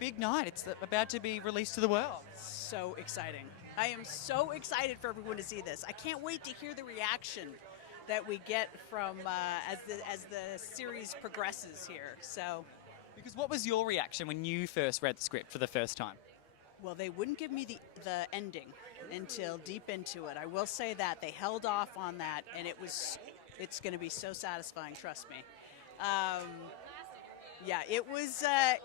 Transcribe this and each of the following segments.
big night. It's about to be released to the world. So exciting. I am so excited for everyone to see this. I can't wait to hear the reaction that we get from as the series progresses here. So, Because what was your reaction when you first read the script for the first time? well, they wouldn't give me the ending until deep into it. I will say that they held off on that, and it's going to be so satisfying. Trust me. Yeah, it's a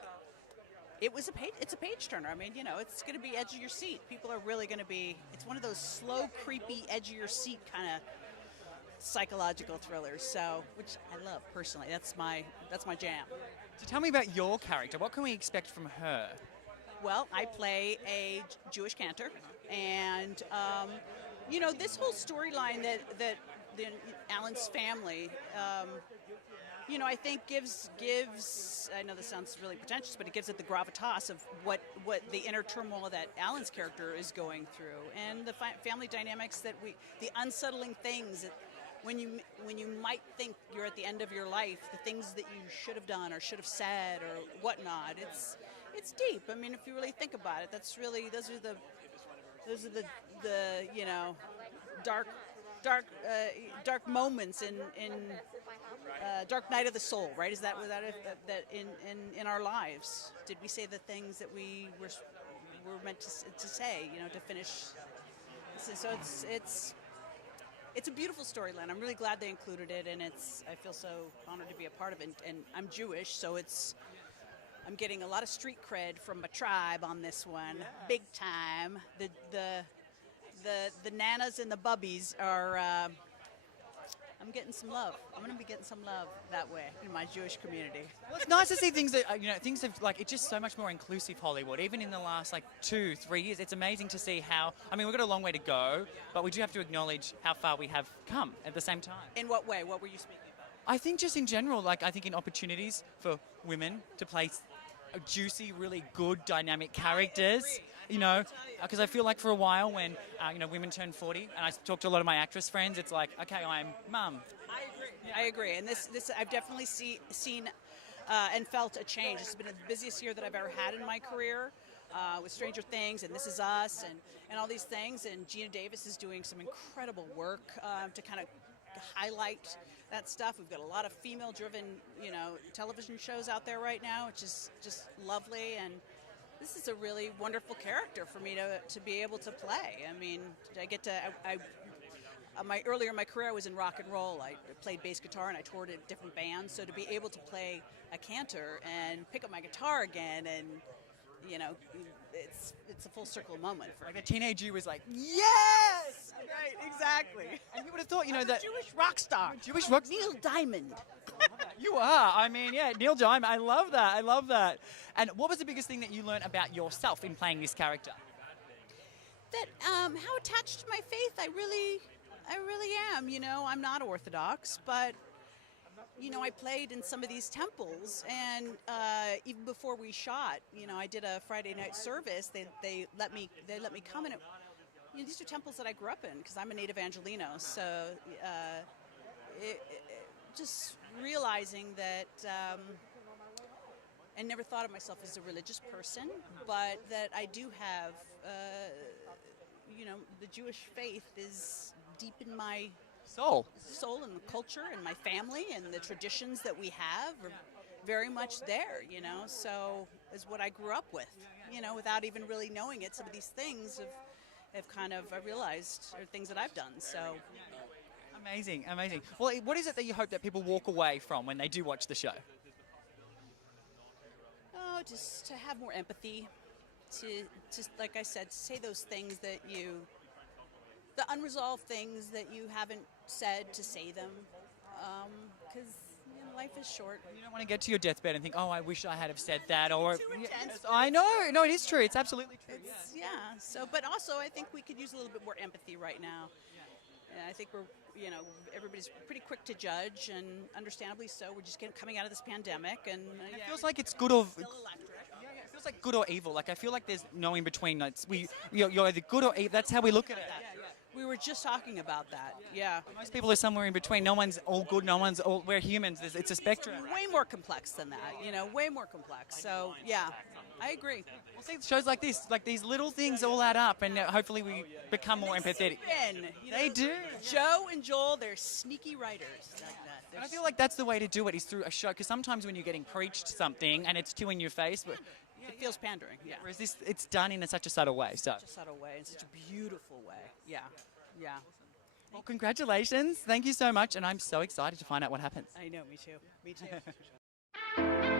page turner. I mean, it's going to be edge of your seat. People are really going to be. It's one of those slow, creepy, edge of your seat kind of psychological thrillers. So, which I love personally. That's my jam. So tell me about your character. What can we expect from her? Well, I play a Jewish cantor, and this whole storyline that Alan's family. I think gives. I know this sounds really pretentious, but it gives it the gravitas of what the inner turmoil that Alan's character is going through, and the family dynamics the unsettling things that when you might think you're at the end of your life, the things that you should have done or should have said or whatnot. It's deep. I mean, if you really think about it, those are the dark moments in Dark Night of the Soul, right? Is that that in our lives? Did we say the things that we were meant to say? To finish. So it's a beautiful storyline. I'm really glad they included it, and I feel so honored to be a part of it. And I'm Jewish, so I'm getting a lot of street cred from my tribe on this one, big time. The nanas and the bubbies are. I'm getting some love. I'm going to be getting some love that way in my Jewish community. Well, it's nice to see things that things have it's just so much more inclusive Hollywood. Even in the last 2-3 years, it's amazing to see how. I mean, we've got a long way to go, but we do have to acknowledge how far we have come at the same time. In what way? What were you speaking about? I think just in general, I think in opportunities for women to play juicy, really good, dynamic characters. Because I feel like for a while when women turn 40, and I talk to a lot of my actress friends, it's like, okay, I'm mum. I agree, and this I've definitely seen and felt a change. It's been the busiest year that I've ever had in my career, with Stranger Things and This Is Us and all these things. And Gina Davis is doing some incredible work to kind of highlight that stuff. We've got a lot of female-driven, television shows out there right now, which is just lovely. And this is a really wonderful character for me to be able to play. I mean, earlier in my career I was in rock and roll. I played bass guitar and I toured at different bands. So to be able to play a cantor and pick up my guitar again, and it's a full circle moment for the teenage you was like, yes, right, exactly. And you would have thought, that Jewish rock star, Neil Diamond. You are. I mean, yeah, Neil Diamond. I love that. And what was the biggest thing that you learned about yourself in playing this character? That how attached to my faith I really am. I'm not Orthodox, but I played in some of these temples, and even before we shot, I did a Friday night service. They let me come, and these are temples that I grew up in because I'm a native Angelino. So just realizing that I never thought of myself as a religious person, but that I do have, the Jewish faith is deep in my soul and the culture and my family, and the traditions that we have are very much there, so is what I grew up with, without even really knowing it. Some of these things have kind of, I realized, are things that I've done, so. Amazing. Well, what is it that you hope that people walk away from when they do watch the show? Oh, just to have more empathy, to like I said, say those things that the unresolved things that you haven't said, to say them, because life is short. You don't want to get to your deathbed and think, oh, I wish I had have said that, or too intense. I know, no, it is true. It's absolutely true. So, but also I think we could use a little bit more empathy right now. And I think everybody's pretty quick to judge, and understandably so. We're just coming out of this pandemic, and it feels like it's good or it feels like good or evil. I feel like there's no in between. You're either good or evil. That's how we look at it. We were just talking about that. Yeah. Most people are somewhere in between. No one's all good. No one's all. We're humans. It's a spectrum. Way more complex than that. Way more complex. So yeah. I agree. Well, see, shows like this, like these little things all add up, and hopefully we become more empathetic. They do. Joe and Joel, they're sneaky writers like that. And I feel like that's the way to do it, is through a show, because sometimes when you're getting preached something and it's too in your face, but It feels pandering, yeah. whereas this, it's done in such a subtle way. So, Such a subtle way, in such a beautiful way. Yeah, yeah. well, congratulations. Thank you so much, and I'm so excited to find out what happens. I know, me too. Me too.